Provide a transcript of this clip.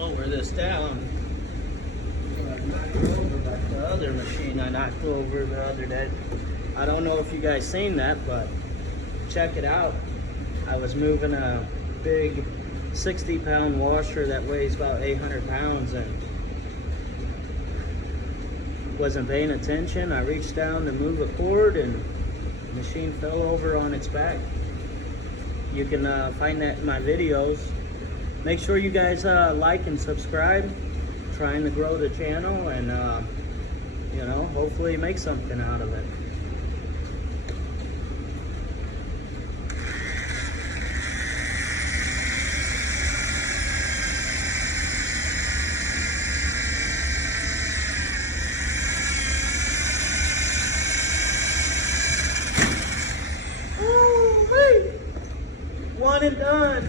lower this down. The other machine I knocked over the other day. I don't know if you guys seen that, but check it out. I was moving a big 60-pound washer that weighs about 800 pounds and wasn't paying attention. I reached down to move a cord and the machine fell over on its back. You can find that in my videos. Make sure you guys like and subscribe. Trying to grow the channel and you know, hopefully make something out of it.